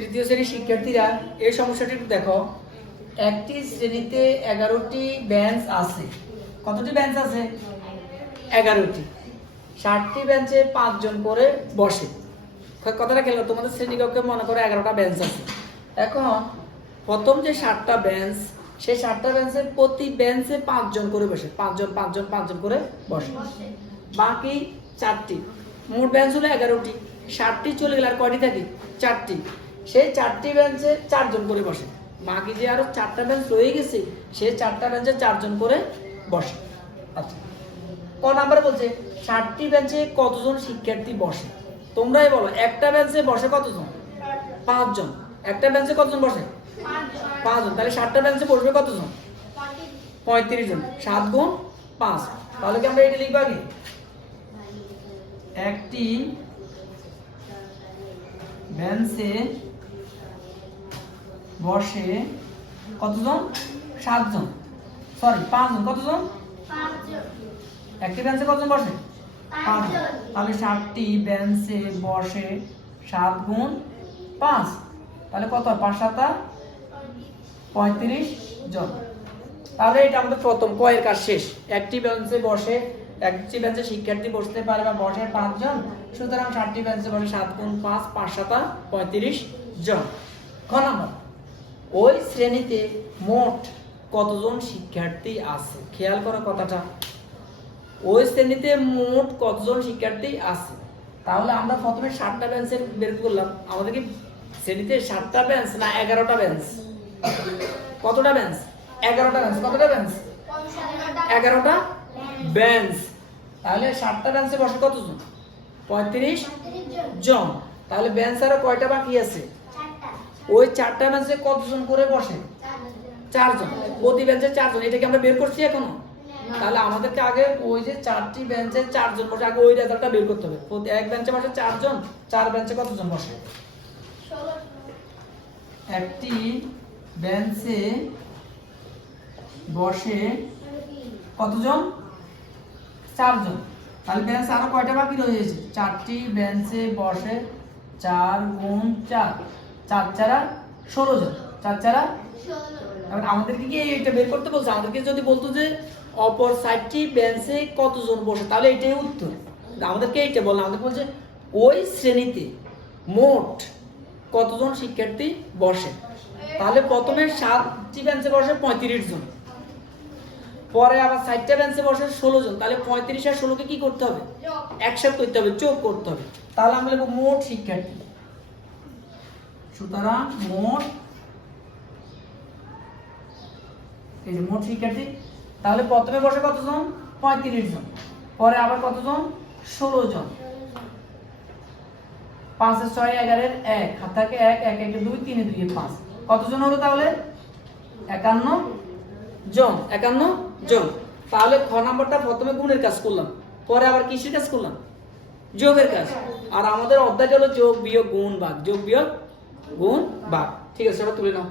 তৃতীয় শ্রেণীর শিক্ষার্থীরা এই সমস্যাটি দেখো। একটি শ্রেণীতে 11টি বেঞ্চ আছে। কতটি বেঞ্চ আছে? 11টি। 60টি বেঞ্চে 5 জন করে বসে। কথাটা খেলো, তোমাদের শ্রেণীকক্ষে মনে করো 11টা বেঞ্চ আছে। এখন প্রথম যে 60টা বেঞ্চ, সেই 60টা বেঞ্চে প্রতি বেঞ্চে 5 জন করে বসে। 5 জন করে বসে। বাকি 4টি, মোট বেঞ্চ হলো 11টি। 60টি চলে গেলে আর কয়টি থাকে? 4টি। সেই 4টি বেঞ্চে 4 জন করে বসে। বাকি যে আরো 4টা বেঞ্চ রয়ে গেছে, সেই 4টা বেঞ্চে 4 জন করে বসে। আচ্ছা, ক নাম্বারে বলছে 60টি বেঞ্চে কতজন শিক্ষার্থী বসে? তোমরাই বলো, একটা বেঞ্চে বসে কতজন? 5 জন। একটা বেঞ্চে কতজন বসে? 5 জন। তাহলে 60টা বেঞ্চে বসবে কতজন? 35 জন। 7 গুণ 5। তাহলে কি আমরা এটা লিখবো আগে? একটি বেঞ্চে বসে কতজন? 7 জন। সরি, 5 জন। কতজন? 5 জন। একটি বেঞ্চে কতজন বসে? 5 জন। তাহলে 60টি বেঞ্চে বসে 7 গুণ 5। তাহলে কত? 5 7 35 জন। তাহলে এটা আমাদের প্রথম কয়ের কাজ শেষ। একটি বেঞ্চে বসে, একটি বেঞ্চে শিক্ষার্থী বসতে পারে বা বসে 5 জন। সুতরাং 60টি বেঞ্চে বসে 7 গুণ 5, 5 7 35 জন। খ নম্বর, ওই শ্রেণীতে মোট কতজন শিক্ষার্থী আছে? খেয়াল করো কথাটা, ওই শ্রেণীতে মোট কতজন শিক্ষার্থী আছে। তাহলে আমরা প্রথমে 60টা বেঞ্চের বের করলাম। আমাদের কি শ্রেণীতে 7টা বেঞ্চ না 11টা বেঞ্চ? কতটা বেঞ্চ? 11টা বেঞ্চ। কতটা বেঞ্চ? 11টা বেঞ্চ। তাহলে 60টা বেঞ্চে বসে কতজন? 35 জন। তাহলে বেঞ্চ আরো কয়টা বাকি আছে? ওই 4টা বেঞ্চে কতজন করে বসে? 4 জন। প্রতি বেঞ্চে 4 জন। এটা কি আমরা বের করছি এখনো? তাহলে আমাদেরকে আগে ওই যে 4টি বেঞ্চে 4 জন বসে, আগে ওই রেজাল্টটা বের করতে হবে। প্রতি এক বেঞ্চে বসে 4 জন, 4 বেঞ্চে কতজন বসে? একটি বেঞ্চে বসে কতজন? 4 জন। তাহলে বেঞ্চ আরো কয়টা বাকি রয়েছে? 4টি বেঞ্চে বসে 4 গুণ 4, 4 4 16 জন। 4 4 16। আমাদেরকে কি এটা বের করতে বলছে? আমাদেরকে যদি বলতো যে অপর 60টি বেঞ্চে কতজন বসে, তাহলে এটাই উত্তর। আমাদেরকে এইটা বললাম, আমাদের বলছে ওই শ্রেণীতে মোট কতজন শিক্ষার্থী বসে। তাহলে প্রথমে 7টি বেঞ্চে বসে 35 জন, পরে আবার 60টা বেঞ্চে বসে 16 জন। তাহলে 35 আর 16কে কি করতে হবে? একসাথে করতে হবে, যোগ করতে হবে। তাহলে আমরা লিখব মোট শিক্ষার্থী। সুতরাং মোট, এই যে মোট শিক্ষার্থী। তাহলে প্রথমে বসে কতজন? 35 জন। পরে আবার কতজন? 16 জন। 5 এর 6 11 এর 1 হাত থাকে 1 1 1 2 3 2 5। কতজন হলো তাহলে? 51 জন। 51 জন। তাহলে খ নাম্বারটা প্রথমে গুণের কাজ করলাম, পরে আবার কিসের কাজ করলাম? যোগের কাজ। আর আমাদের অধ্যায়টা হলো যোগ বিয়োগ গুণ ভাগ, যোগ বিয়োগ গুণ ভাগ। ঠিক আছে, সবাই তুলে নাও।